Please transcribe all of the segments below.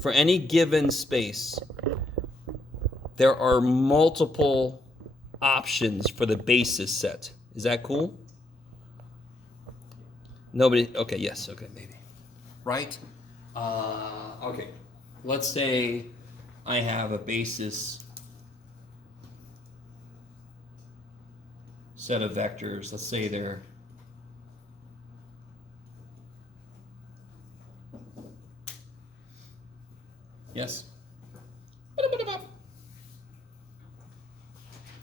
for any given space, there are multiple options for the basis set. Is that cool? Nobody? Okay, yes, okay, maybe. Right? Okay, let's say I have a basis set of vectors. Let's say they're yes?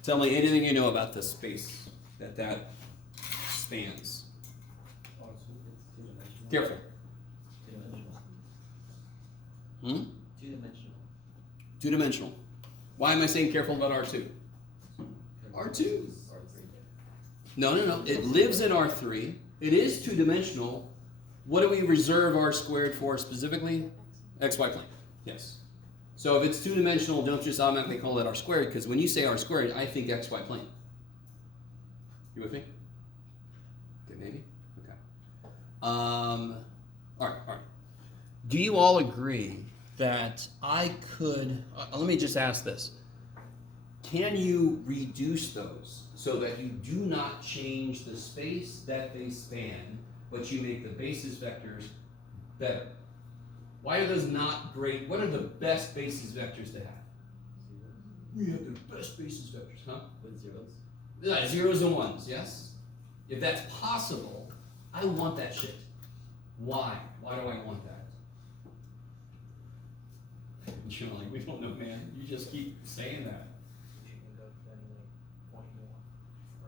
Tell me anything you know about the space that spans. Careful. Two-dimensional. Two-dimensional. Why am I saying careful about R2? R2. No. It lives in R3. It is two-dimensional. What do we reserve R squared for specifically? XY plane. Yes. So if it's two-dimensional, don't just automatically call it R squared, because when you say R squared, I think XY plane. You with me? Okay, maybe? Okay. All right. Do you all agree that I could, let me just ask this. Can you reduce those so that you do not change the space that they span, but you make the basis vectors better? Why are those not great? What are the best basis vectors to have? We have the best basis vectors, huh? With zeros. Yeah, zeros and ones, yes? If that's possible, I want that shit. Why? Why do I want that? You're like, we don't know, man. You just keep saying that.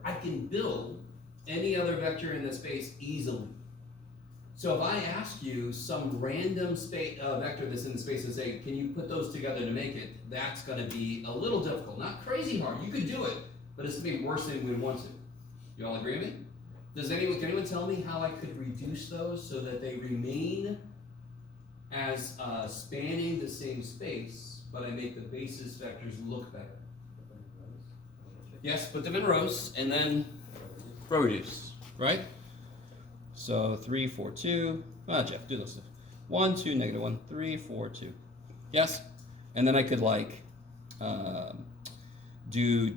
I can build any other vector in the space easily. So if I ask you some random vector that's in the space and say, can you put those together to make it, that's going to be a little difficult. Not crazy hard. You could do it, but it's going to be worse than we want to. You all agree with me? Can anyone tell me how I could reduce those so that they remain as spanning the same space, but I make the basis vectors look better? Yes, put them in rows and then row reduce, right? So 3, 4, 2. Jeff, do those. 1, 2, negative 1, 3, 4, 2. Yes? And then I could do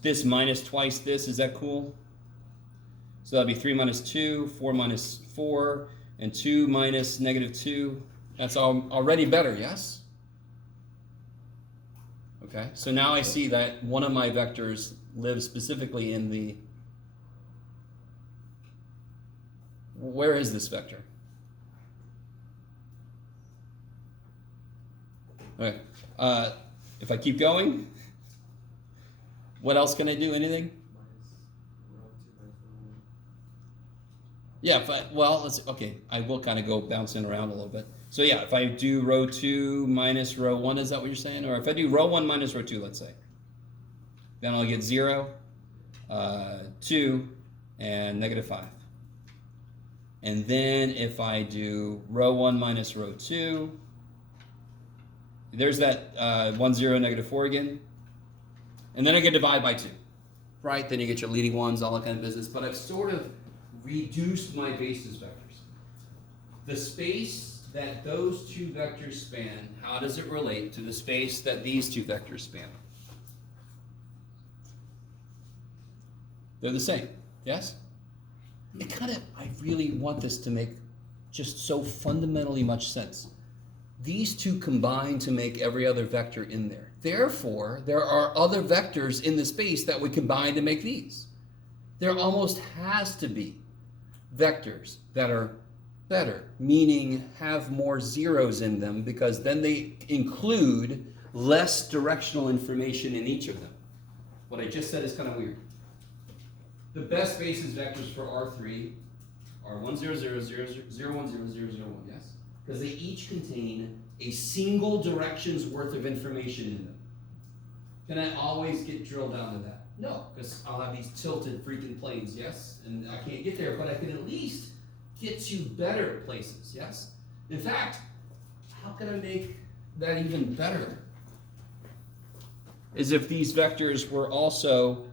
this minus twice this. Is that cool? So that'd be 3 minus 2, 4 minus 4, and 2 minus negative 2. That's already better, yes? Okay, so now I see that one of my vectors lives specifically in the... Where is this vector? Okay, if I keep going, what else can I do? Anything? Yeah, okay, I will kind of go bouncing around a little bit. So yeah, if I do row 2 minus row 1, is that what you're saying? Or if I do row 1 minus row 2, let's say. Then I'll get 0, 2, and negative 5. And then if I do row 1 minus row 2, there's that 1, 0, negative 4 again. And then I get divide by 2. Right? Then you get your leading ones, all that kind of business. But I've sort of reduced my basis vectors. The space that those two vectors span, how does it relate to the space that these two vectors span? They're the same, yes? I really want this to make just so fundamentally much sense. These two combine to make every other vector in there. Therefore, there are other vectors in the space that would combine to make these. There almost has to be vectors that are better, meaning have more zeros in them, because then they include less directional information in each of them. What I just said is kind of weird. The best basis vectors for R3 are 1, 0, 0, 0, 0, 1, 0, 0, 0, 1, yes? Because they each contain a single direction's worth of information in them. Can I always get drilled down to that? No, because I'll have these tilted freaking planes, yes? And I can't get there, but I can at least get you better places, yes? In fact, how can I make that even better? Is if these vectors were also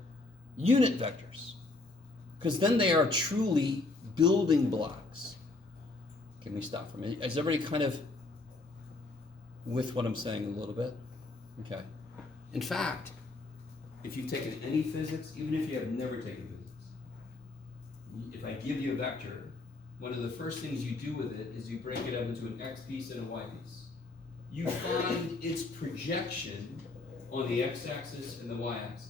unit vectors. Because then they are truly building blocks. Can we stop for a minute? Is everybody kind of... with what I'm saying a little bit? Okay. In fact, if you've taken any physics, even if you have never taken physics, if I give you a vector, one of the first things you do with it is you break it up into an x piece and a y piece. You find its projection on the x-axis and the y-axis.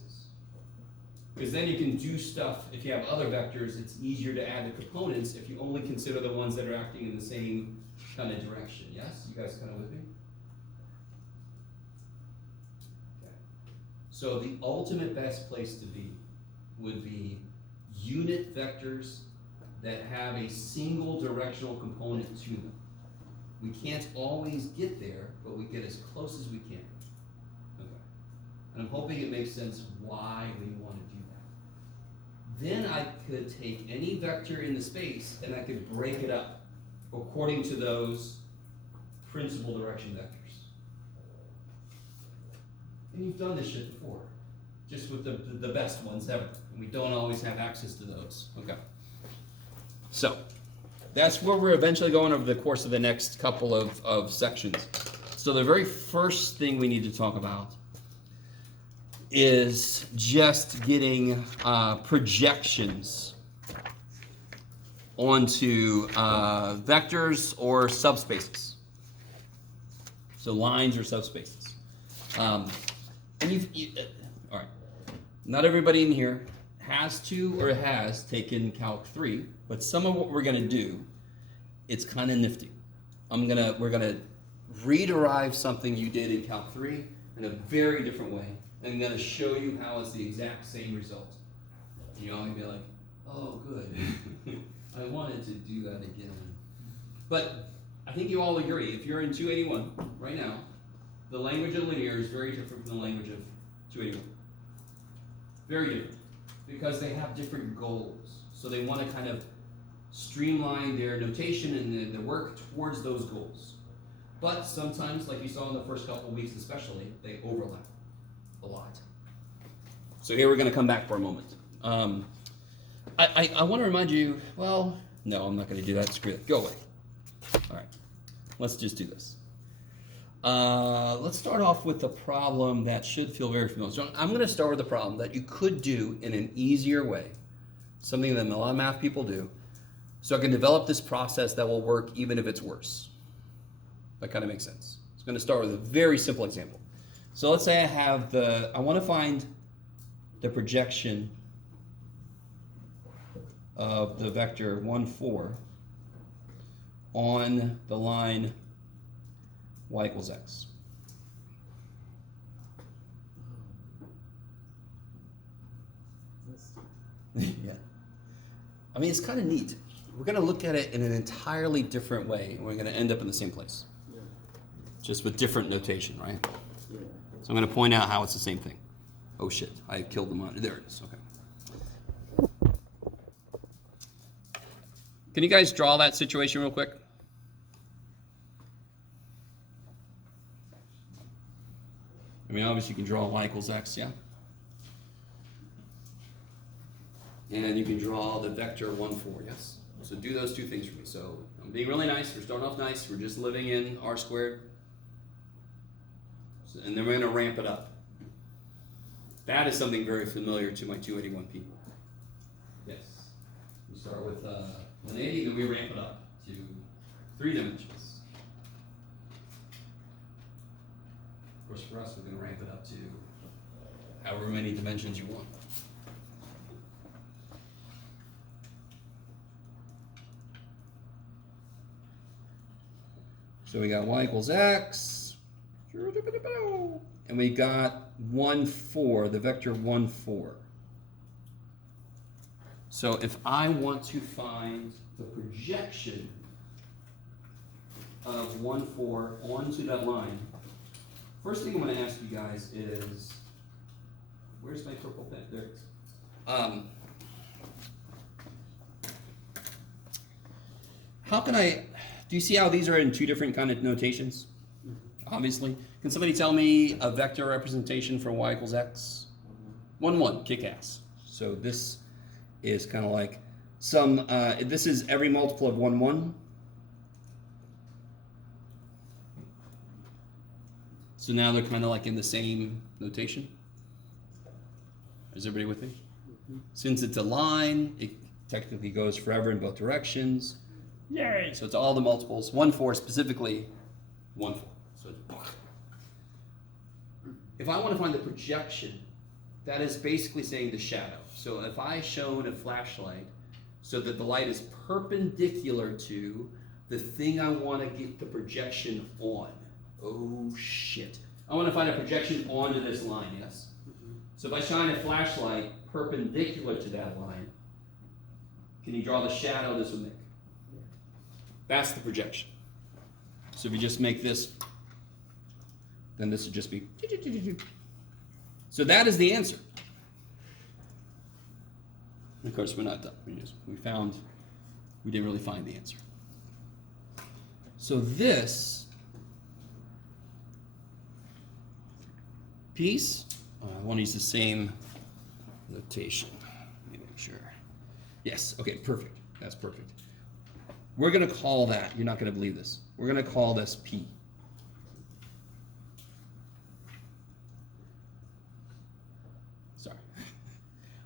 Because then you can do stuff, if you have other vectors, it's easier to add the components if you only consider the ones that are acting in the same kind of direction. Yes? You guys kind of with me? Okay. So the ultimate best place to be would be unit vectors that have a single directional component to them. We can't always get there, but we get as close as we can. Okay. And I'm hoping it makes sense why we want to do that. Then I could take any vector in the space and I could break it up according to those principal direction vectors. And you've done this shit before, just with the best ones ever. And we don't always have access to those. Okay. So, that's where we're eventually going over the course of the next couple of sections. So the very first thing we need to talk about is just getting projections onto vectors or subspaces. So lines or subspaces. All right. Not everybody in here has to or has taken Calc 3, but some of what we're going to do, it's kind of nifty. We're gonna rederive something you did in Calc 3 in a very different way, and I'm gonna show you how it's the exact same result. You're all gonna be like, oh, good. I wanted to do that again. But I think you all agree, if you're in 281 right now, the language of linear is very different from the language of 281. Very different. Because they have different goals. So they want to kind of streamline their notation and the work towards those goals. But sometimes, like you saw in the first couple of weeks especially, they overlap a lot. So here we're going to come back for a moment. I want to remind you, well, no, I'm not going to do that. Screw it. Go away. All right. Let's just do this. Let's start off with a problem that should feel very familiar. So I'm going to start with a problem that you could do in an easier way, something that a lot of math people do, so I can develop this process that will work even if it's worse. That kind of makes sense. It's going to start with a very simple example. So let's say I want to find the projection of the vector 1, 4 on the line y equals x. Yeah. I mean, it's kind of neat. We're going to look at it in an entirely different way, and we're going to end up in the same place. Yeah. Just with different notation, right? Yeah. So I'm going to point out how it's the same thing. Oh shit, I killed the monitor. There it is, okay. Can you guys draw that situation real quick? I mean, obviously you can draw y equals x, yeah? And you can draw the vector 1, 4, yes? So do those two things for me. So I'm being really nice. We're starting off nice. We're just living in r squared. So, and then we're going to ramp it up. That is something very familiar to my 281 people. Yes. We start with 180, then we ramp it up to 3 dimensions. Of course, for us, we're going to ramp it up to however many dimensions you want. So we got y equals x, and we got 1, 4, the vector 1, 4. So if I want to find the projection of 1, 4 onto that line, first thing I'm going to ask you guys is, where's my purple pen? There it is. How can I, do you see how these are in two different kind of notations? Obviously. Can somebody tell me a vector representation for y equals x? 1, 1, kick ass. So this is kind of like some, this is every multiple of 1, 1. So now they're kind of like in the same notation. Is everybody with me? Since it's a line, it technically goes forever in both directions. Yay! So it's all the multiples. 1, 4 specifically, 1, 4. So it's if I want to find the projection, that is basically saying the shadow. So if I shone a flashlight so that the light is perpendicular to the thing I want to get the projection on. Oh shit. I want to find a projection onto this line, yes? So if I shine a flashlight perpendicular to that line, can you draw the shadow this would make? That's the projection. So if you just make this, then this would just be. So that is the answer. Of course, we're not done. We didn't really find the answer. So this piece, I want to use the same notation. Let me make sure. Yes, okay, perfect. That's perfect. We're going to call that, you're not going to believe this, we're going to call this P. Sorry.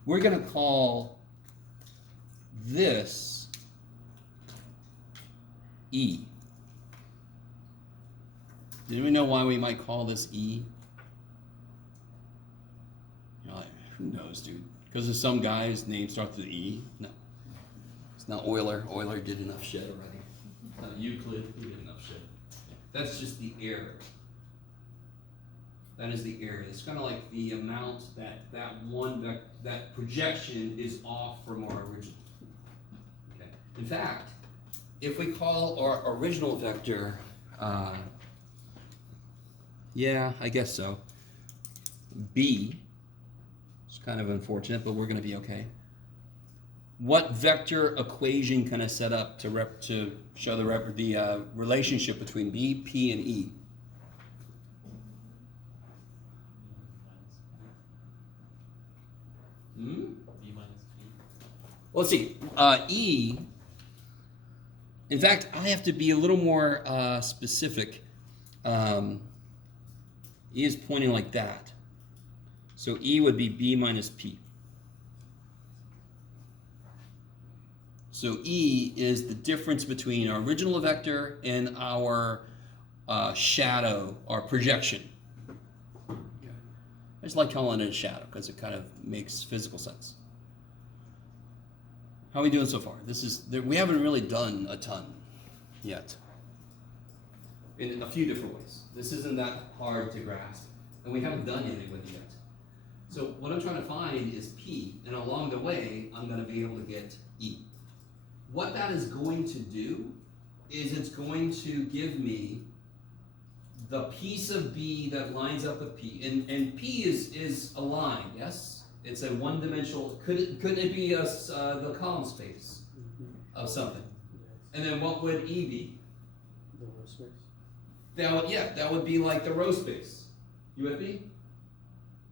We're going to call this E. Does anyone know why we might call this E? You're like, who knows, dude? Because there's some guy whose name starts with E? No. It's not Euler. Euler did enough shit already. It's not Euclid. He did enough shit. That's just the error. That is the error. It's kind of like the amount that projection is off from our original. Okay. In fact, if we call our original vector, yeah, I guess so, B, it's kind of unfortunate, but we're going to be okay. What vector equation can I set up to show the relationship between B, P, and E? B minus P. Well, let's see. E, in fact, I have to be a little more specific. E is pointing like that. So E would be B minus P. So E is the difference between our original vector and our shadow, our projection. Okay. I just like calling it a shadow because it kind of makes physical sense. How are we doing so far? We haven't really done a ton yet. In a few different ways. This isn't that hard to grasp, and we haven't done anything with it yet. So what I'm trying to find is P, and along the way, I'm going to be able to get E. What that is going to do is it's going to give me the piece of B that lines up with P, and P is a line, yes? It's a one-dimensional. Couldn't it be the column space of something? And then what would E be? The row space. That would be like the row space. You with me?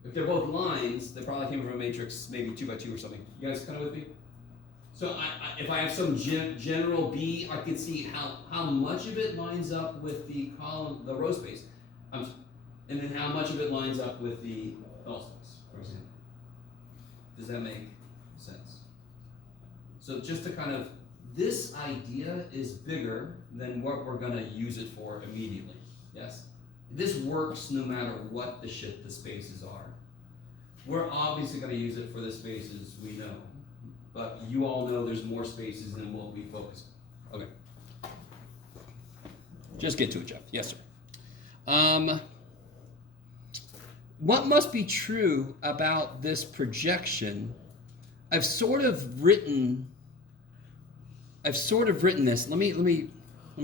If they're both lines, they probably came from a matrix, maybe 2 by 2 or something. You guys kind of with me? So if I have some general B, I can see how much of it lines up with the column, the row space, and then how much of it lines up with the null space, for example. Does that make sense? So just to kind of, this idea is bigger than what we're going to use it for immediately. Yes? This works no matter what the spaces are. We're obviously going to use it for the spaces we know. But you all know there's more spaces than what we focus on. Okay. Just get to it, Jeff. Yes, sir. What must be true about this projection? I've sort of written this. Let me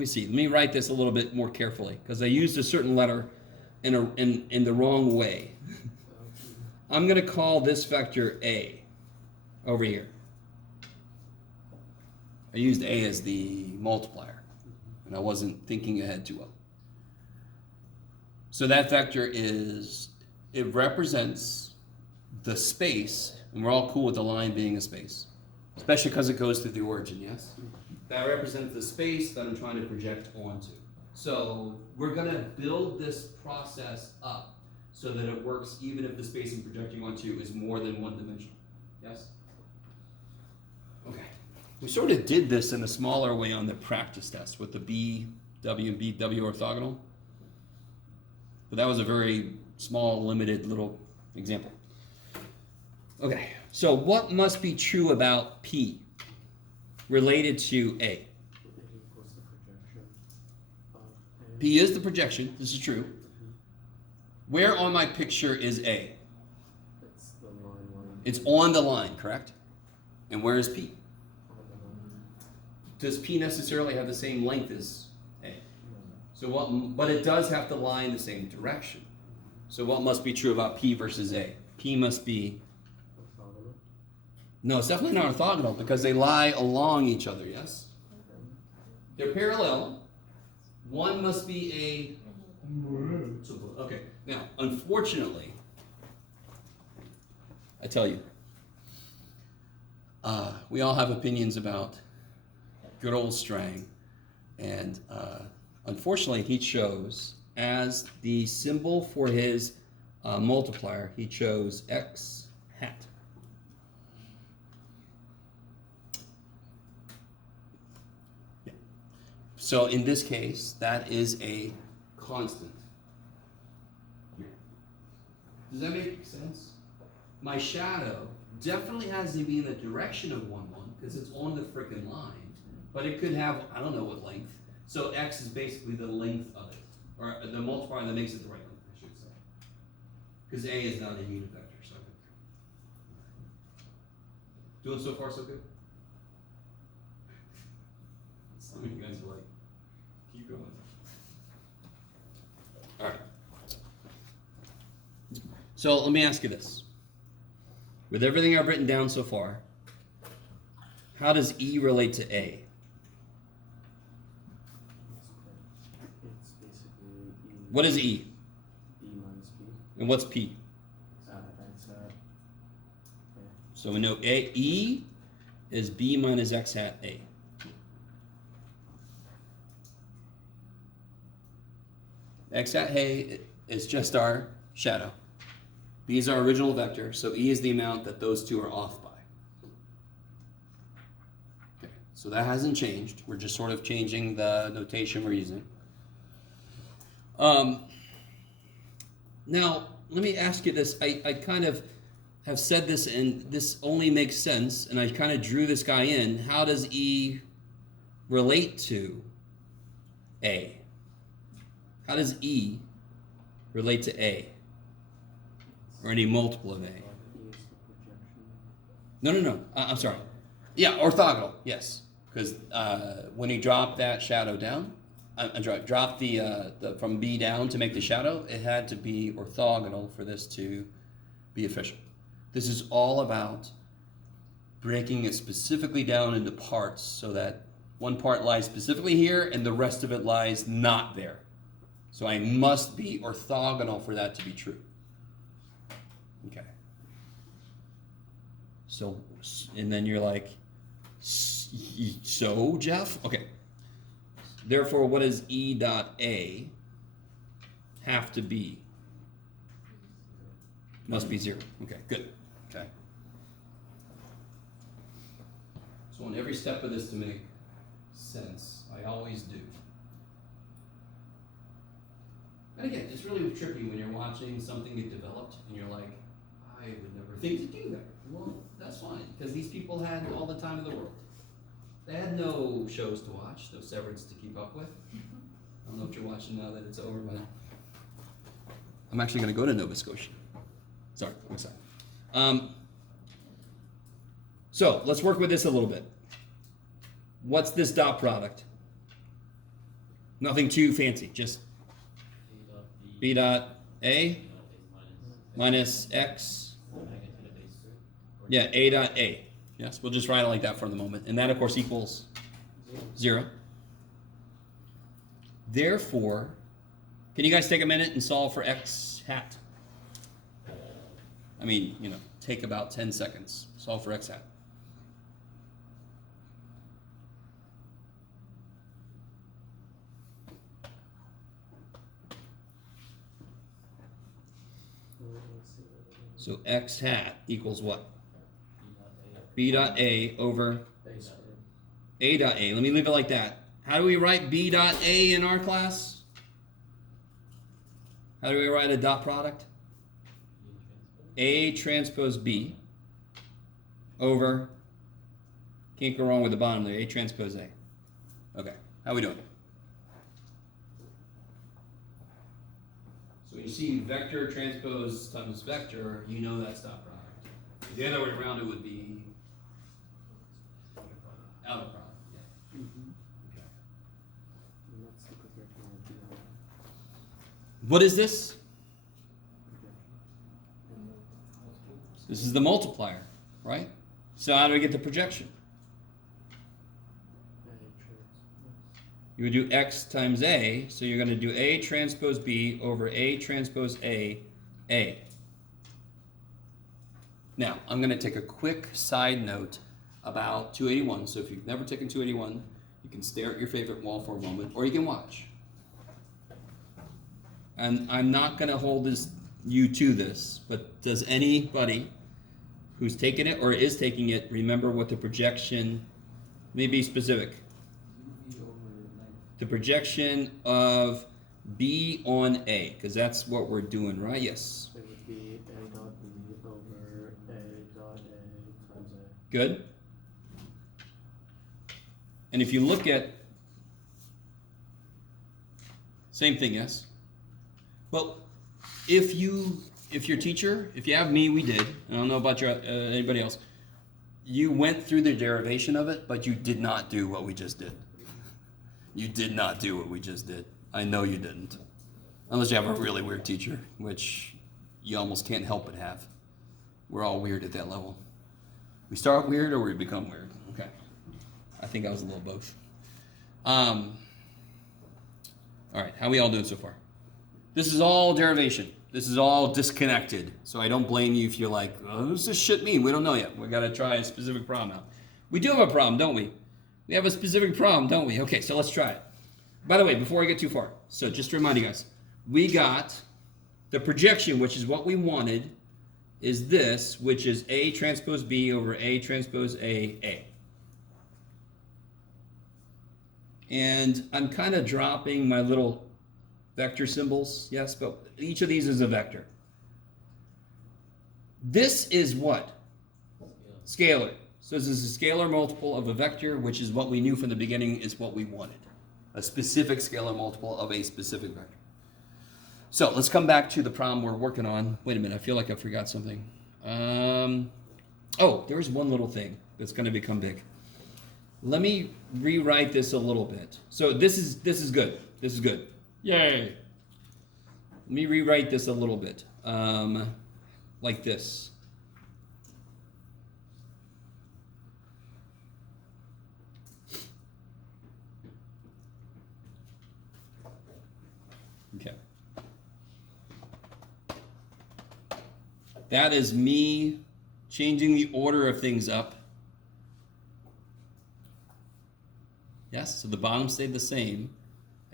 see. Let me write this a little bit more carefully because I used a certain letter in the wrong way. I'm going to call this vector A over here. I used A as the multiplier, and I wasn't thinking ahead too well. So that vector it represents the space, and we're all cool with the line being a space, especially because it goes through the origin, yes? That represents the space that I'm trying to project onto. So we're gonna build this process up so that it works even if the space I'm projecting onto is more than one dimensional. Yes? Okay. We sort of did this in a smaller way on the practice test with the B, W, and B, W orthogonal. But that was a very small, limited little example. Okay, so what must be true about P related to A? It equals the projection of A. P is the projection, this is true. Where on my picture is A? It's the line. It's on the line, correct? And where is P? On the line. Does P necessarily have the same length as A? No. So what, but it does have to lie in the same direction. So what must be true about P versus A? P must be, Orthogonal. no, it's definitely not orthogonal because they lie along each other, yes? They're parallel. One must be a, okay, now, unfortunately, I tell you, we all have opinions about good old Strang, and unfortunately, he chose as the symbol for his multiplier, he chose X hat. Yeah. So in this case, that is a constant. Does that make sense? My shadow definitely has to be in the direction of 1, 1, because it's on the frickin' line. But it could have, I don't know what length. So X is basically the length of it. Or the multiplier that makes it the right length, I should say. Because A is not a unit vector, so. Doing so far so good? Some of you guys are like, keep going. All right. So let me ask you this. With everything I've written down so far, how does E relate to A? It's basically E. What is E? B minus B. And what's P? X hat. So we know E is B minus X hat A. X hat A is just our shadow. B is our original vector, so E is the amount that those two are off by. Okay, so that hasn't changed. We're just sort of changing the notation we're using. Now, let me ask you this. I kind of have said this, and this only makes sense, and I kind of drew this guy in. How does E relate to A? How does E relate to A? Or any multiple of A? E is the projection. No. I'm sorry. Yeah, orthogonal, yes. Because when you drop that shadow down, drop the from B down to make the shadow, it had to be orthogonal for this to be official. This is all about breaking it specifically down into parts so that one part lies specifically here and the rest of it lies not there. So I must be orthogonal for that to be true. Okay. So, and then you're like, so Jeff? Okay. Therefore, what does E dot A have to be? Must be 0. Okay, good. Okay. So on every step of this to make sense, I always do. And again, it's really tricky when you're watching something get developed and you're like, I would never think to do that. Well, that's fine, because these people had all the time in the world. They had no shows to watch, no Severance to keep up with. I don't know if you're watching now that it's over, but I'm actually going to go to Nova Scotia. Sorry, I'm excited. So let's work with this a little bit. What's this dot product? Nothing too fancy, just B dot A minus X. Yeah, A dot A. Yes, we'll just write it like that for the moment. And that, of course, equals 0. Therefore, can you guys take a minute and solve for X hat? I mean, take about 10 seconds. Solve for X hat. let's see. So x hat equals what? B dot A over A squared. A dot A. Let me leave it like that. How do we write B dot A in our class? How do we write a dot product? A transpose B over, can't go wrong with the bottom there, A transpose A. Okay, how we doing? So when you see vector transpose times vector, you know that's dot product. The other way around it would be outer product. Yeah. Okay. And that's the projection of the What is this? projection. This is the multiplier, right? So how do we get the projection? A transpose. You would do x times A, so you're going to do A transpose B over A transpose A. Now, I'm going to take a quick side note about 281. So if you've never taken 281, you can stare at your favorite wall for a moment, or you can watch. And I'm not going to hold you to this, but does anybody who's taken it or is taking it remember what the projection, may be specific, the projection of B on A, because that's what we're doing, right? Yes. It would be A dot B over A dot A times A. Good. And if you look at, same thing, yes? Well, if your teacher, if you have me, we did, I don't know about your anybody else, you went through the derivation of it, but you did not do what we just did. You did not do what we just did. I know you didn't. Unless you have a really weird teacher, which you almost can't help but have. We're all weird at that level. We start weird or we become weird. Okay. I think I was a little both. All right, how we all doing so far? This is all derivation. This is all disconnected. So I don't blame you if you're like, oh, what does this shit mean? We don't know yet. We got to try a specific problem now. We do have a problem, don't we? We have a specific problem, don't we? Okay, so let's try it. By the way, before I get too far, so just to remind you guys, we got the projection, which is what we wanted, is this, which is A transpose B over A transpose A. And I'm kind of dropping my little vector symbols, yes, but each of these is a vector. This is what? Scalar. So this is a scalar multiple of a vector, which is what we knew from the beginning is what we wanted. A specific scalar multiple of a specific vector. So let's come back to the problem we're working on. Wait a minute, I feel like I forgot something. Oh, there's one little thing that's going to become big. Let me rewrite this a little bit. So this is good. This is good. Yay! Let me rewrite this a little bit, like this. Okay. That is me changing the order of things up. Yes, so the bottom stayed the same.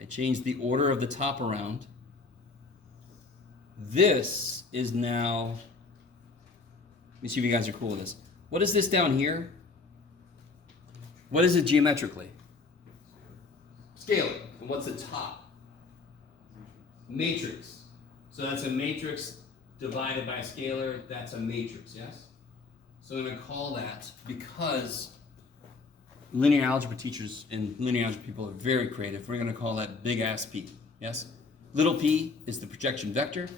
I changed the order of the top around. This is now, let me see if you guys are cool with this. What is this down here? What is it geometrically? Scalar. And what's the top? Matrix. So that's a matrix divided by a scalar. That's a matrix, yes? So I'm going to call that, because linear algebra teachers and linear algebra people are very creative, we're going to call that big ass P, yes? Little p is the projection vector.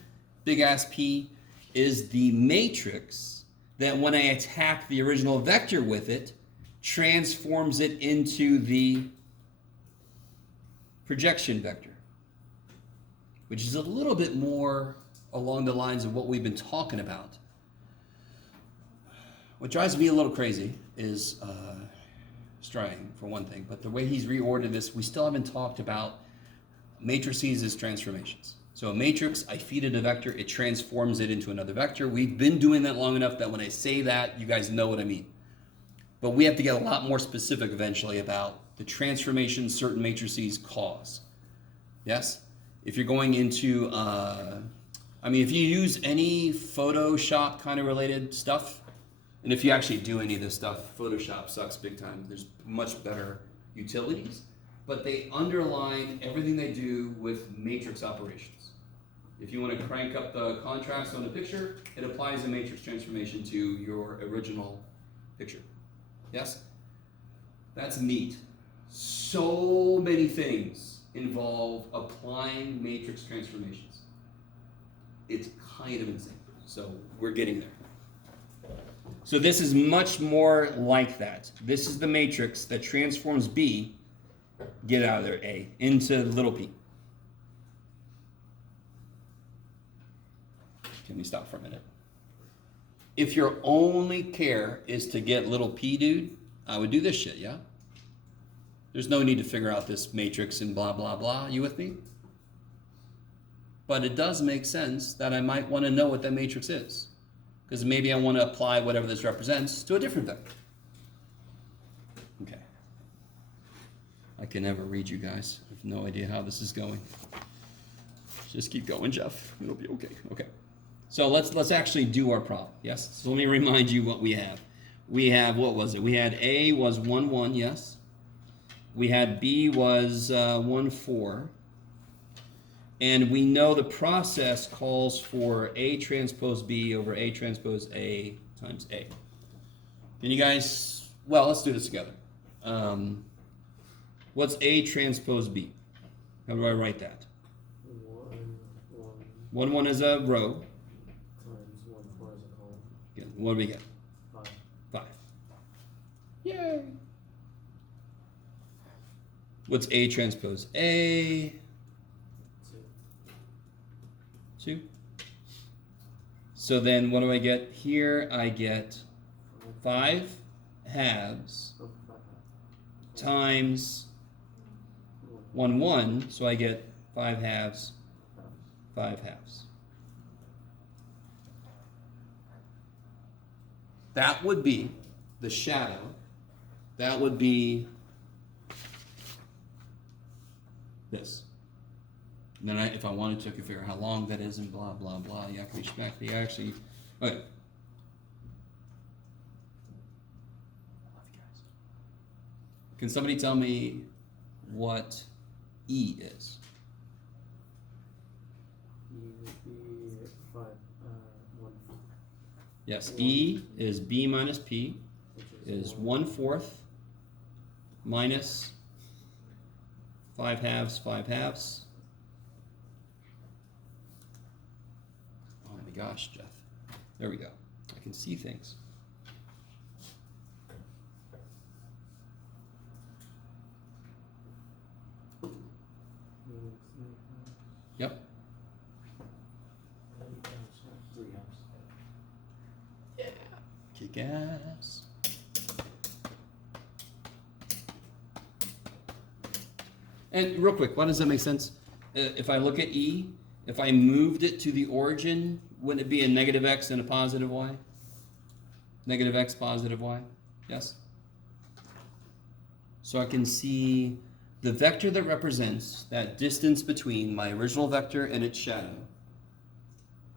Big ass P is the matrix that when I attack the original vector with it, transforms it into the projection vector, which is a little bit more along the lines of what we've been talking about. What drives me a little crazy is Strang, for one thing, but the way he's reordered this, we still haven't talked about matrices as transformations. So a matrix, I feed it a vector, it transforms it into another vector. We've been doing that long enough that when I say that, you guys know what I mean. But we have to get a lot more specific eventually about the transformations certain matrices cause. Yes? If you're going into I mean, if you use any Photoshop kind of related stuff, and if you actually do any of this stuff, Photoshop sucks big time. There's much better utilities, but they underline everything they do with matrix operations. If you want to crank up the contrast on a picture, it applies a matrix transformation to your original picture. Yes? That's neat. So many things involve applying matrix transformations. It's kind of insane. So we're getting there. So this is much more like that. This is the matrix that transforms B, get out of there, A, into little p. Can we stop for a minute? If your only care is to get little p, dude, I would do this shit, yeah? There's no need to figure out this matrix and blah, blah, blah. You with me? But it does make sense that I might want to know what that matrix is. Because maybe I want to apply whatever this represents to a different vector. Okay. I can never read you guys. I have no idea how this is going. Just keep going, Jeff. It'll be okay. Okay. So let's actually do our problem. Yes. So let me remind you what we have. We have, what was it? We had A was 1, 1, yes. We had B was 1, 4. And we know the process calls for A transpose B over A transpose A times A. Can you guys, well, let's do this together. What's A transpose B? How do I write that? 1, 1 is a row. Times 1, 4 is a column. Again, what do we get? 5. 5. Yay! What's A transpose A? 2. So then what do I get here? I get 5 halves Oh, 5 halves. times 1, 1. So I get 5 halves, 5 halves. That would be the shadow. That would be this. And then if I wanted to, I could figure out how long that is and blah, blah, blah. Yakety schmackety. Actually, okay. I love you guys. Can somebody tell me what E is? E would be 5, 1. Yes, E is B minus P, Which is 1/4 minus 5 halves, 5 halves. Oh my gosh, Jeff. There we go. I can see things. Yep. 3 halves. Yeah. Kick ass. And real quick, why does that make sense? If I look at E, if I moved it to the origin, wouldn't it be a negative x and a positive y? Negative x, positive y? Yes? So I can see the vector that represents that distance between my original vector and its shadow,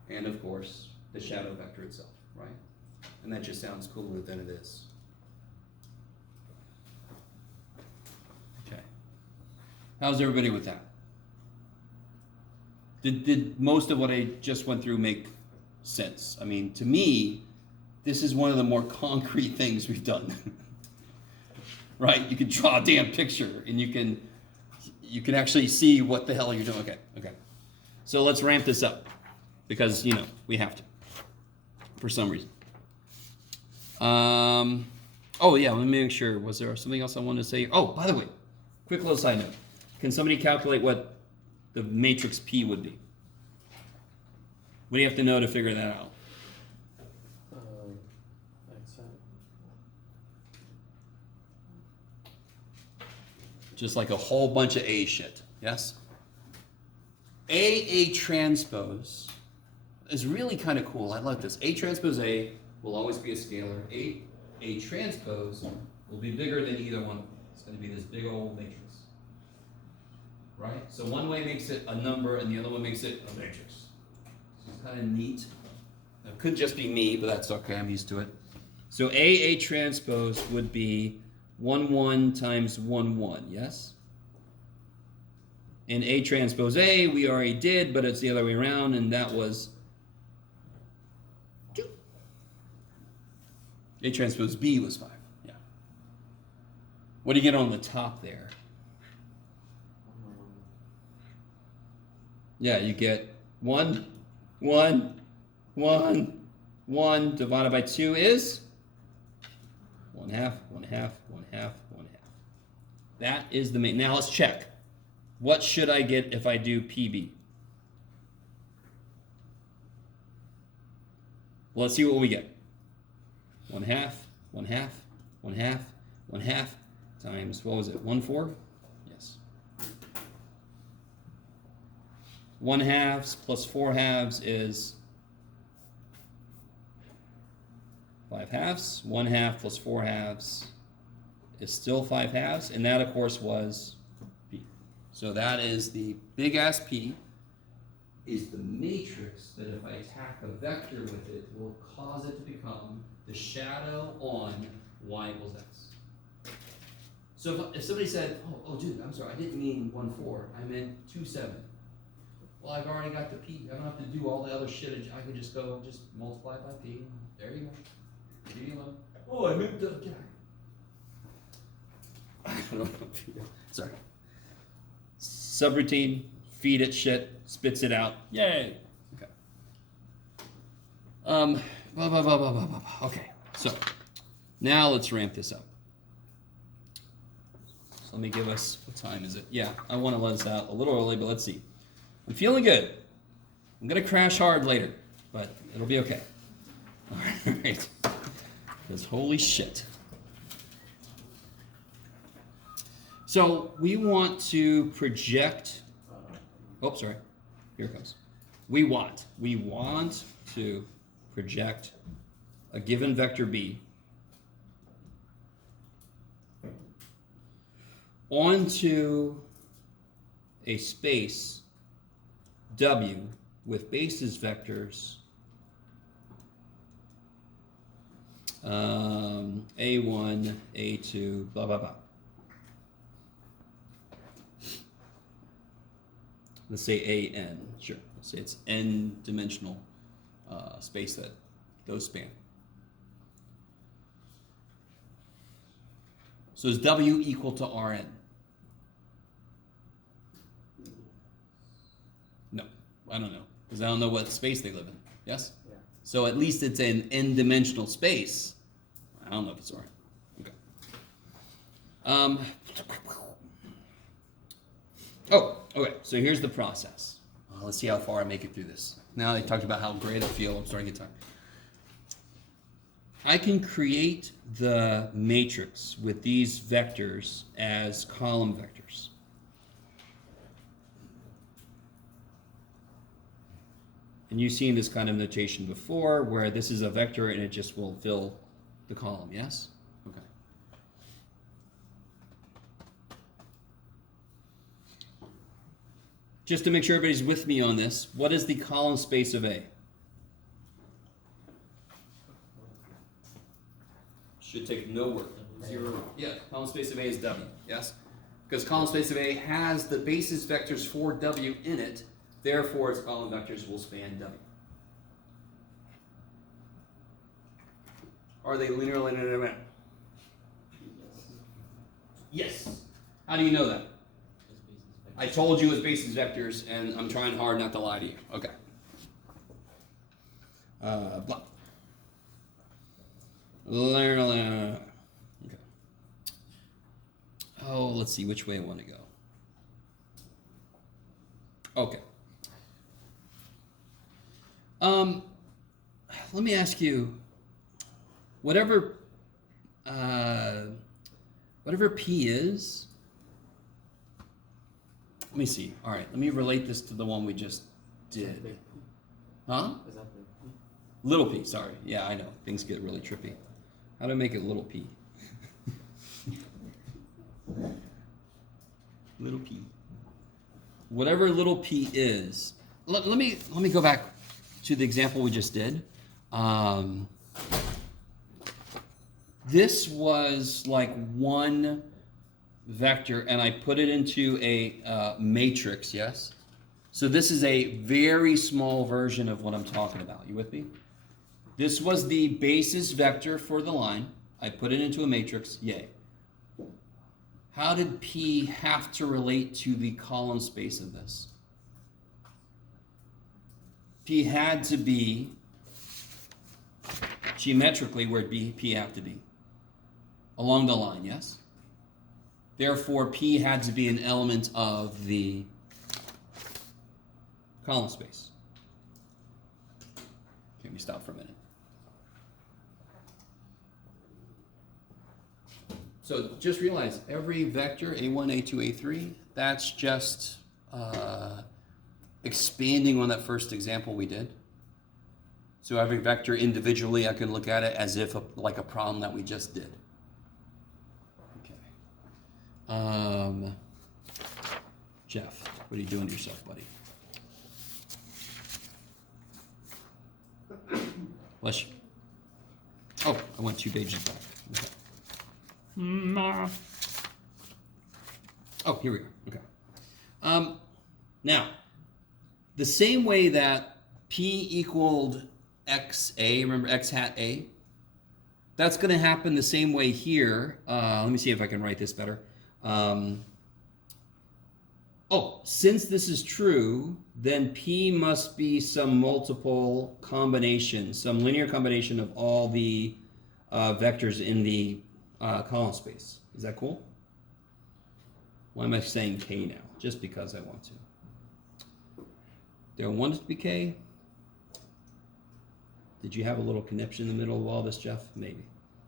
and of course, the shadow vector itself, right? And that just sounds cooler than it is. Okay. How's everybody with that? Did most of what I just went through make sense? I mean, to me, this is one of the more concrete things we've done. Right? You can draw a damn picture and you can actually see what the hell you're doing. Okay. So let's ramp this up because, we have to for some reason. Oh yeah, let me make sure. Was there something else I wanted to say? Oh, by the way, quick little side note. Can somebody calculate what the matrix P would be? What do you have to know to figure that out? X hat. Just like a whole bunch of A shit, yes? A transpose is really kind of cool. I like this. A transpose A will always be a scalar. A transpose will be bigger than either one. It's going to be this big old matrix. Right? So one way makes it a number and the other one makes it a matrix. Kind of neat. It could just be me, but that's okay. I'm used to it. So A transpose would be 1, 1 times 1, 1, yes? And A transpose A, we already did, but it's the other way around, and that was 2. A transpose B was 5, yeah. What do you get on the top there? Yeah, you get 1, 1, 1, 1 divided by 2 is 1 half, 1 half, 1 half, 1 half. That is the main. Now let's check. What should I get if I do PB? Well, let's see what we get. 1 half, 1 half, 1 half, 1 half times, what was it, 1 4? Yes. 1 halves plus 4 halves is 5 halves. 1 half plus 4 halves is still 5 halves, and that, of course, was P. So that is the big ass P is the matrix that if I attack a vector with it will cause it to become the shadow on y equals x. So if somebody said, oh dude, I'm sorry, I didn't mean 1 4, I meant 2 7. Well, I've already got the P. I don't have to do all the other shit. I can just go, just multiply by P. There you go. Leave me alone. Oh, I meant to. Get out. I don't know if you know. Sorry. Subroutine, feed it shit, spits it out. Yay. Okay. Blah, blah, blah, blah, blah, blah. Okay. So now let's ramp this up. So let me give us, what time is it? Yeah, I want to let us out a little early, but let's see. I'm feeling good. I'm gonna crash hard later, but it'll be okay. All right. Because holy shit. So we want to project. Oh, sorry. Here it comes. We want to project a given vector B onto a space W with basis vectors A1, A2, blah, blah, blah. Let's say AN, sure. Let's say it's n-dimensional space that those span. So is W equal to Rn? No, I don't know, because I don't know what space they live in. Yes? Yeah. So at least it's an n-dimensional space. I don't know if it's Rn. Okay. Oh, okay, so here's the process. Let's see how far I make it through this. Now they talked about how great I feel, I'm starting to get tired. I can create the matrix with these vectors as column vectors. And you've seen this kind of notation before, where this is a vector and it just will fill the column, yes? Okay. Just to make sure everybody's with me on this, what is the column space of A? Should take no work. 0. Yeah, column space of A is W, yes? Because column space of A has the basis vectors for W in it, therefore its column vectors will span W. Are they linear? Yes. How do you know that? I told you it's basis vectors, and I'm trying hard not to lie to you. Okay. Blah. Okay. Oh, let's see which way I want to go. Okay. Let me ask you, whatever P is, let me see. All right, let me relate this to the one we just did. Huh? Is that big P? Little p, sorry. Yeah, I know. Things get really trippy. How do I make it little p? Little p. Whatever little p is. Let me go back to the example we just did. This was like one vector, and I put it into a matrix, yes? So this is a very small version of what I'm talking about. You with me? This was the basis vector for the line. I put it into a matrix, yay. How did P have to relate to the column space of this? P had to be geometrically where P have to be. Along the line, yes? Therefore, P had to be an element of the column space. Let me stop for a minute. So just realize every vector, A1, A2, A3, that's just expanding on that first example we did. So every vector individually, I can look at it as if like a problem that we just did. Okay. Jeff, what are you doing to yourself, buddy? Bless you. Oh, I went 2 pages back. Okay. Oh, here we go. Okay. Now, the same way that P equaled XA, remember X hat A? That's going to happen the same way here. Let me see if I can write this better. Since this is true, then P must be some multiple combination, some linear combination of all the vectors in the column space. Is that cool? Why am I saying K now? Just because I want to. Do I want it to be K? Did you have a little conniption in the middle of all this, Jeff? Maybe.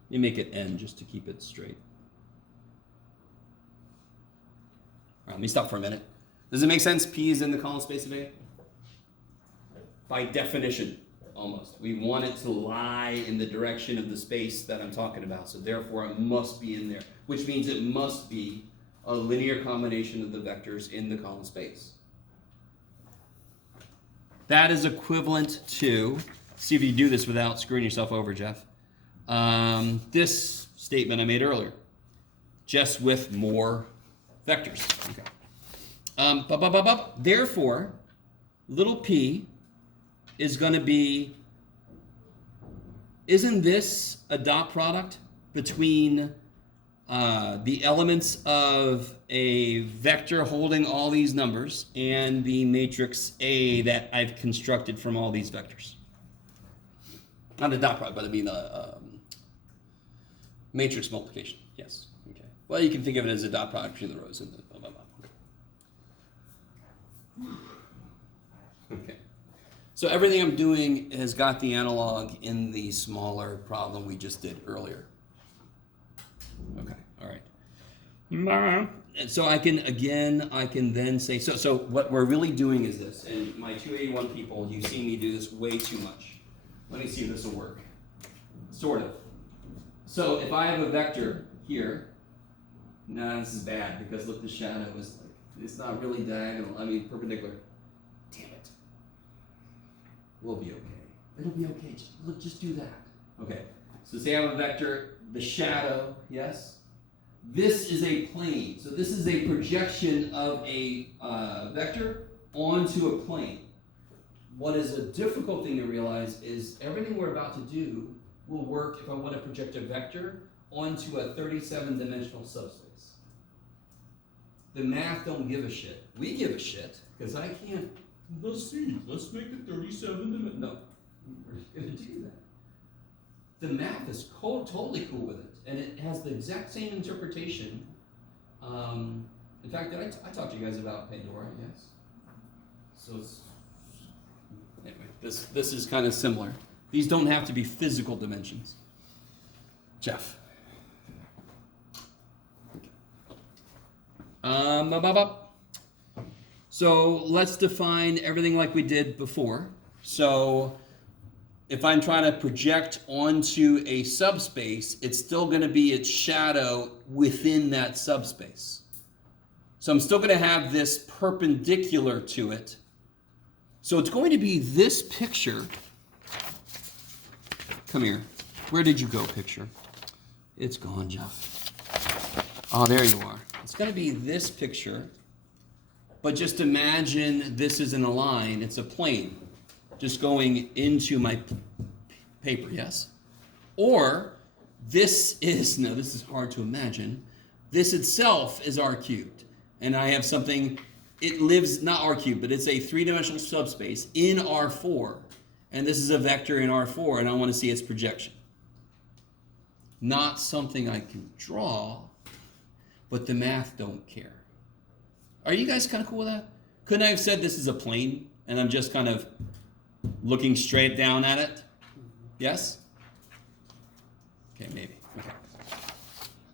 Let me make it N just to keep it straight. All right, let me stop for a minute. Does it make sense? P is in the column space of A? By definition, almost. We want it to lie in the direction of the space that I'm talking about. So therefore, it must be in there, which means it must be a linear combination of the vectors in the column space. That is equivalent to, see if you do this without screwing yourself over, Jeff. This statement I made earlier, just with more vectors. Okay. Therefore, little p is going to be, isn't this a dot product between the elements of a vector holding all these numbers and the matrix A that I've constructed from all these vectors? Not a dot product, but I mean a matrix multiplication. Yes. Okay. Well, you can think of it as a dot product between the rows and the blah, blah, blah. Okay. Okay. So everything I'm doing has got the analog in the smaller problem we just did earlier. Okay. All right. And so I can then say, so what we're really doing is this, and my 281 people, you've seen me do this way too much. Let me see if this will work. Sort of. So if I have a vector here, now this is bad because look, the shadow is like, it's not really diagonal, I mean perpendicular. Damn it. We'll be okay. It'll be okay, just do that. Okay, so say I have a vector, the shadow, yes? This is a plane, so this is a projection of a vector onto a plane. What is a difficult thing to realize is everything we're about to do will work if I want to project a vector onto a 37-dimensional subspace. The math don't give a shit. We give a shit, because I can't, let's make it 37-dimensional. No, we're going to do that. The math is totally cool with it, and it has the exact same interpretation. In fact, I talked to you guys about Pandora, yes? So it's, anyway, this is kind of similar. These don't have to be physical dimensions. Jeff. So let's define everything like we did before. So if I'm trying to project onto a subspace, it's still going to be its shadow within that subspace. So I'm still going to have this perpendicular to it. So it's going to be this picture. Come here. Where did you go, picture? It's gone, Jeff. Oh, there you are. It's going to be this picture. But just imagine this isn't a line. It's a plane just going into my paper, yes? Or this is, no, this is hard to imagine. This itself is R cubed. And I have something, it lives, not R cubed, but it's a three-dimensional subspace in R4. And this is a vector in R4, and I want to see its projection. Not something I can draw, but the math don't care. Are you guys kind of cool with that? Couldn't I have said this is a plane, and I'm just kind of looking straight down at it? Yes? Okay, maybe. Okay.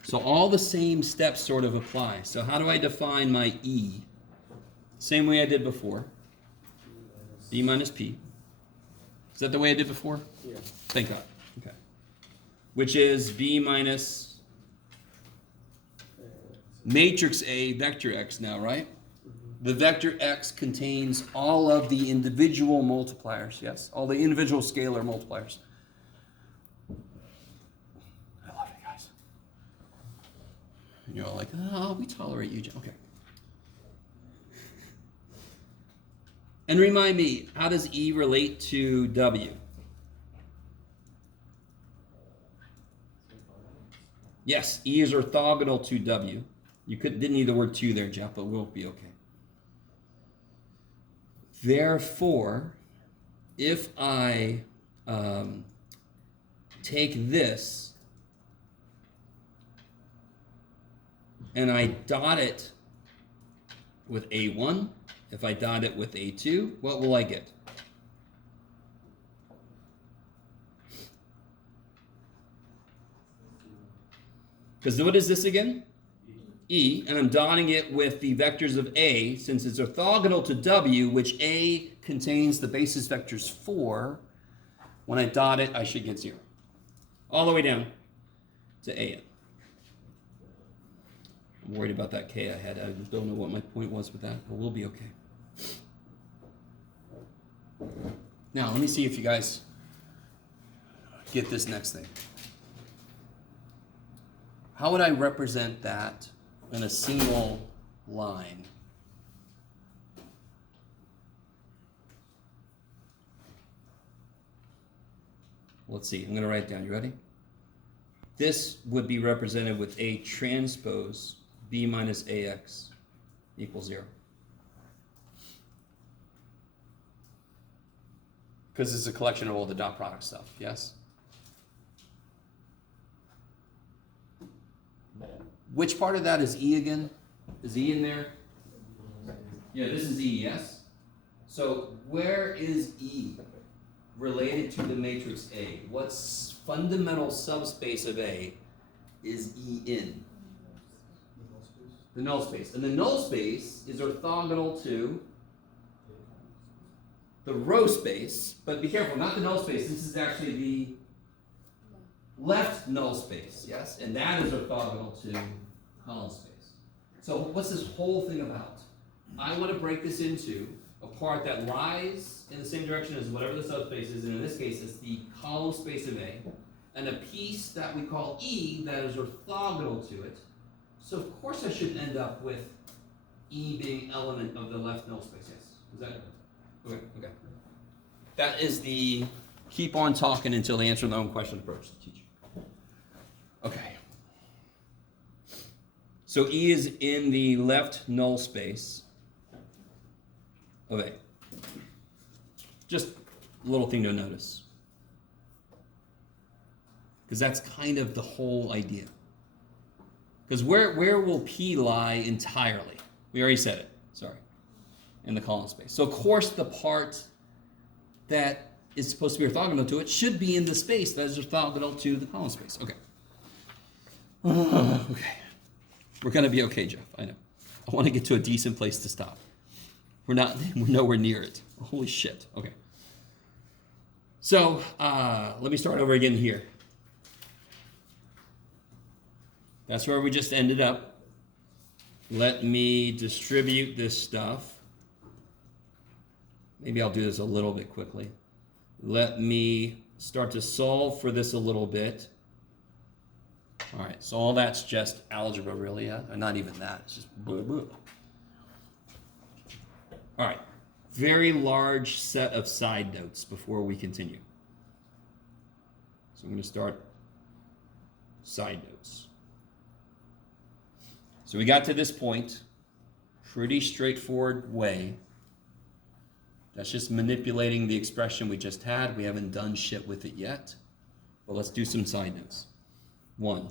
So all the same steps sort of apply. So how do I define my E? Same way I did before. B minus P. Is that the way I did before? Yeah. Thank God. Okay. Which is B minus matrix A vector X now, right? The vector X contains all of the individual multipliers, yes? All the individual scalar multipliers. I love you guys. And you're all like, oh, we tolerate you. Okay. And remind me, how does E relate to W? Yes, E is orthogonal to W. You didn't need the word to there, Jeff, but we'll be okay. Therefore, if I take this and I dot it with A1, if I dot it with A2, what will I get? Because what is this again? E, and I'm dotting it with the vectors of A, since it's orthogonal to W, which A contains the basis vectors 4. When I dot it, I should get 0. All the way down to AN. I'm worried about that K I had. I don't know what my point was with that, but we'll be okay. Now, let me see if you guys get this next thing. How would I represent that in a single line? Let's see, I'm going to write it down. You ready? This would be represented with A transpose B minus AX equals 0. Because it's a collection of all the dot product stuff, yes? Which part of that is E again? Is E in there? Yeah, this is E, yes? So where is E related to the matrix A? What fundamental subspace of A is E in? The null space. And the null space is orthogonal to the row space, but be careful, not the null space. This is actually the left null space, yes? And that is orthogonal to column space. So what's this whole thing about? I want to break this into a part that lies in the same direction as whatever the subspace is, and in this case it's the column space of A, and a piece that we call E that is orthogonal to it. So of course I should end up with E being element of the left null space, yes? Is that okay? Okay. That is the keep on talking until they answer their own question approach to teaching. Okay. So E is in the left null space of A. Just a little thing to notice. Because that's kind of the whole idea. Because where will P lie entirely? We already said it, sorry. In the column space. So of course the part that is supposed to be orthogonal to it should be in the space that is orthogonal to the column space. Okay. Okay. We're gonna be okay, Jeff. I know. I want to get to a decent place to stop. We're nowhere near it. Holy shit. Okay. So let me start over again here. That's where we just ended up. Let me distribute this stuff. maybe I'll do this a little bit quickly. Let me start to solve for this a little bit. All right, so all that's just algebra, really, yeah? Or not even that, it's just blah, blah. All right, very large set of side notes before we continue. So I'm going to start side notes. So we got to this point, pretty straightforward way. That's just manipulating the expression we just had. We haven't done shit with it yet. But let's do some side notes. 1.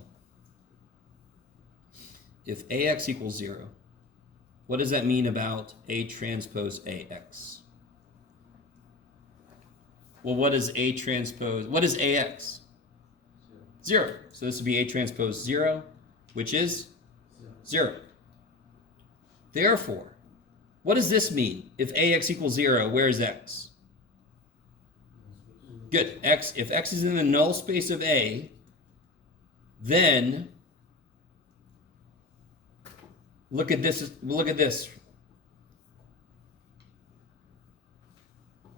If AX equals 0, what does that mean about A transpose AX? Well, what is A transpose? What is AX? 0. So this would be A transpose 0, which is 0. Therefore, what does this mean? If AX equals 0, where is X? Good. X. If X is in the null space of A, then look at this. Look at this.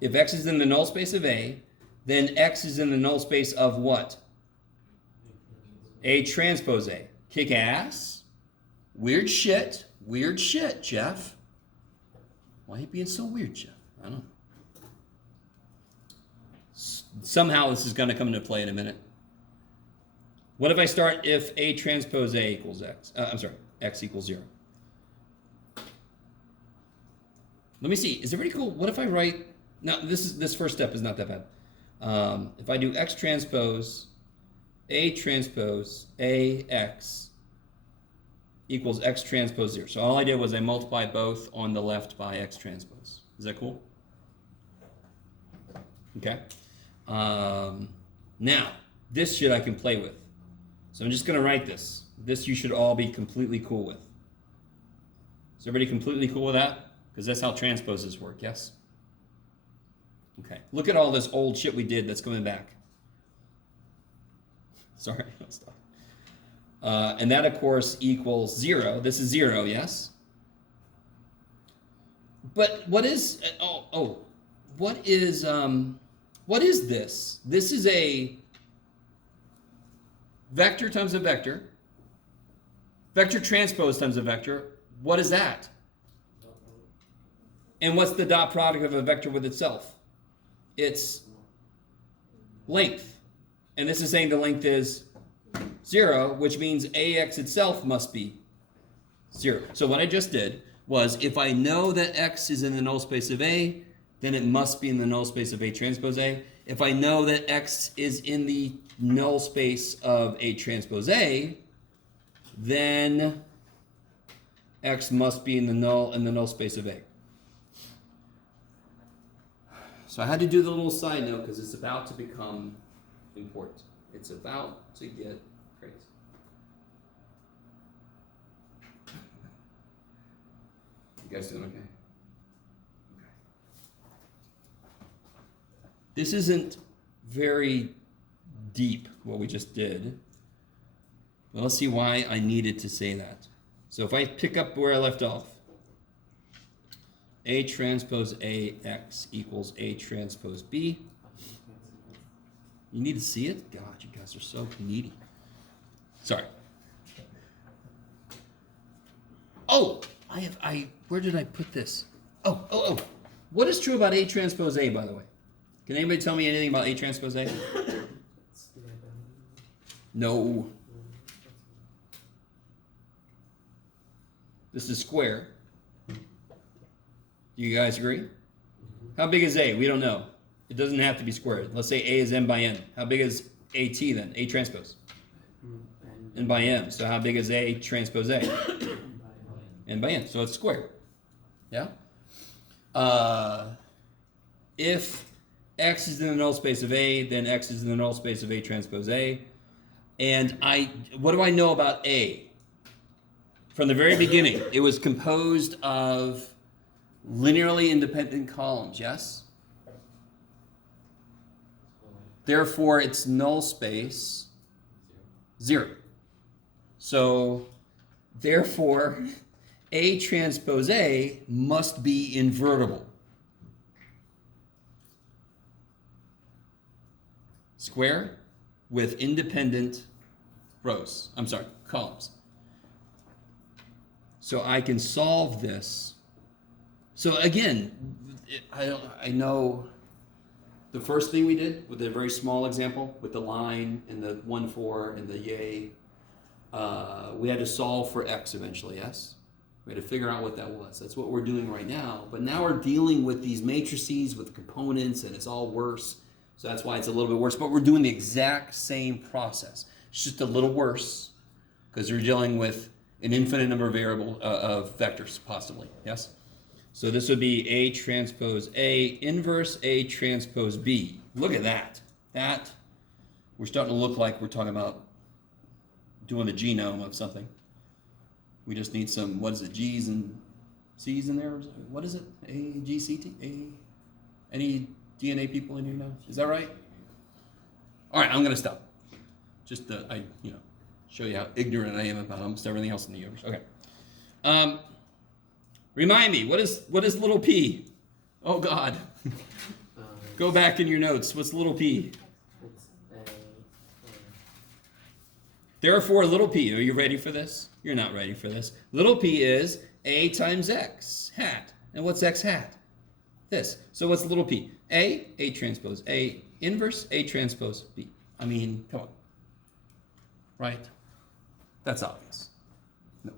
If X is in the null space of A, then X is in the null space of what? A transpose A. Kick ass. Weird shit. Weird shit, Jeff. Why are you being so weird, Jeff? I don't know. Somehow this is going to come into play in a minute. What if I start if A transpose A equals X? X equals 0. Let me see. Is it pretty cool? What if I write... Now, this first step is not that bad. If I do X transpose A transpose AX equals X transpose 0. So all I did was I multiplied both on the left by X transpose. Is that cool? Okay. Now, this shit I can play with. So I'm just going to write this. This you should all be completely cool with. Is everybody completely cool with that? Because that's how transposes work, yes? Okay. Look at all this old shit we did that's coming back. Sorry, I'll stop. And that, of course, equals 0. This is 0, yes? But what is... What is this? This is a vector times a vector. Vector transpose times a vector. What is that? And what's the dot product of a vector with itself? It's length. And this is saying the length is 0, which means AX itself must be 0. So what I just did was, if I know that X is in the null space of A, then it must be in the null space of A transpose A. If I know that X is in the null space of A transpose A, then X must be in the null space of A. So I had to do the little side note because it's about to become important. It's about to get crazy. You guys doing okay? This isn't very deep, what we just did. But let's see why I needed to say that. So if I pick up where I left off, A transpose AX equals A transpose B. You need to see it? God, you guys are so needy. Sorry. Oh, where did I put this? Oh. What is true about A transpose A, by the way? Can anybody tell me anything about A transpose A? No. This is square. Do you guys agree? How big is A? We don't know. It doesn't have to be squared. Let's say A is M by N. How big is AT then? A transpose? N by M. So how big is A transpose A? N by N. So it's squared. Yeah? If X is in the null space of A, then X is in the null space of A transpose A. And what do I know about A? From the very beginning, it was composed of linearly independent columns, yes? Therefore, its null space, 0. So, therefore, A transpose A must be invertible. square with independent rows. I'm sorry, columns. So I can solve this. So again, I know the first thing we did with a very small example with the line and the 1, 4 and the yay, we had to solve for x eventually, yes? We had to figure out what that was. That's what we're doing right now. But now we're dealing with these matrices with components, and it's all worse. So that's why it's a little bit worse. But we're doing the exact same process. It's just a little worse because you're dealing with an infinite number of of vectors, possibly. Yes? So this would be A transpose A inverse A transpose B. Look at that. We're starting to look like we're talking about doing the genome of something. We just need some, what is it, G's and C's in there? What is it? A, G, C, T? A? Any DNA people in here now? Is that right? All right, I'm going to stop. Just show you how ignorant I am about almost everything else in the universe. Okay. Remind me, what is little p? Oh, God. Go back in your notes. What's little p? It's a. Therefore, little p, are you ready for this? You're not ready for this. Little p is a times x hat. And what's x hat? This. So what's little p? A transpose, A inverse, A transpose, B. I mean, come on. Right? That's obvious. No.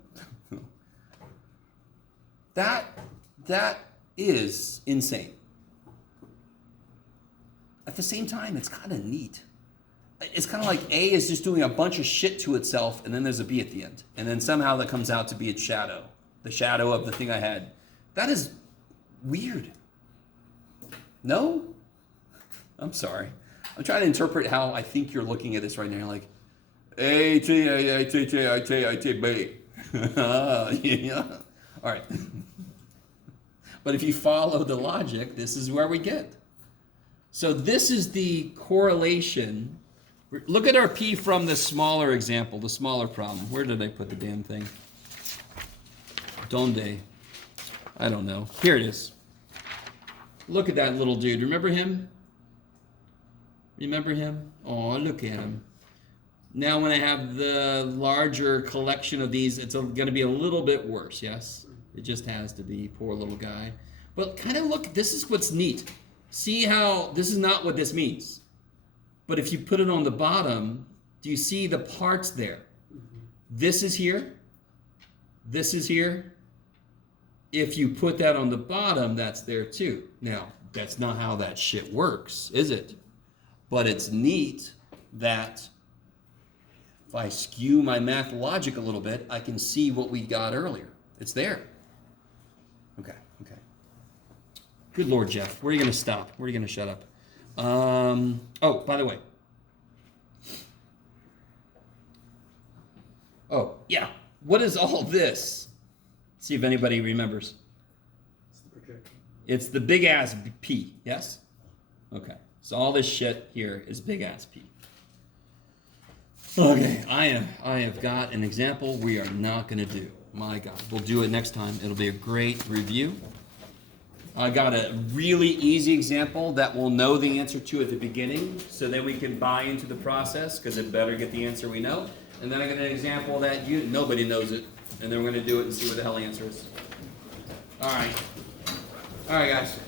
That is insane. At the same time, it's kind of neat. It's kind of like A is just doing a bunch of shit to itself, and then there's a B at the end. And then somehow that comes out to be its shadow. The shadow of the thing I had. That is weird. No? I'm sorry. I'm trying to interpret how I think you're looking at this right now. You're like, A, T, A, T, T, I, T, I, T, B. Yeah. All right. But if you follow the logic, this is where we get. So this is the correlation. Look at our P from the smaller example, the smaller problem. Where did I put the damn thing? Donde? I don't know. Here it is. Look at that little dude. Remember him? Remember him? Oh, look at him. Now when I have the larger collection of these, it's going to be a little bit worse, yes? It just has to be, poor little guy. But kind of look, this is what's neat. See how, this is not what this means. But if you put it on the bottom, do you see the parts there? Mm-hmm. This is here. This is here. If you put that on the bottom, that's there too. Now, that's not how that shit works, is it? But it's neat that if I skew my math logic a little bit, I can see what we got earlier. It's there. Okay. Good Lord, Jeff. Where are you going to stop? Where are you going to shut up? Oh, by the way. Oh, yeah. What is all this? See if anybody remembers. It's the projection. It's the big ass P, yes? Okay. So all this shit here is big ass P. Okay, I have got an example we are not going to do. My God. We'll do it next time. It'll be a great review. I got a really easy example that we'll know the answer to at the beginning, so then we can buy into the process, because it better get the answer we know. And then I got an example that nobody knows it, and then we're going to do it and see what the hell the answer is. All right, guys.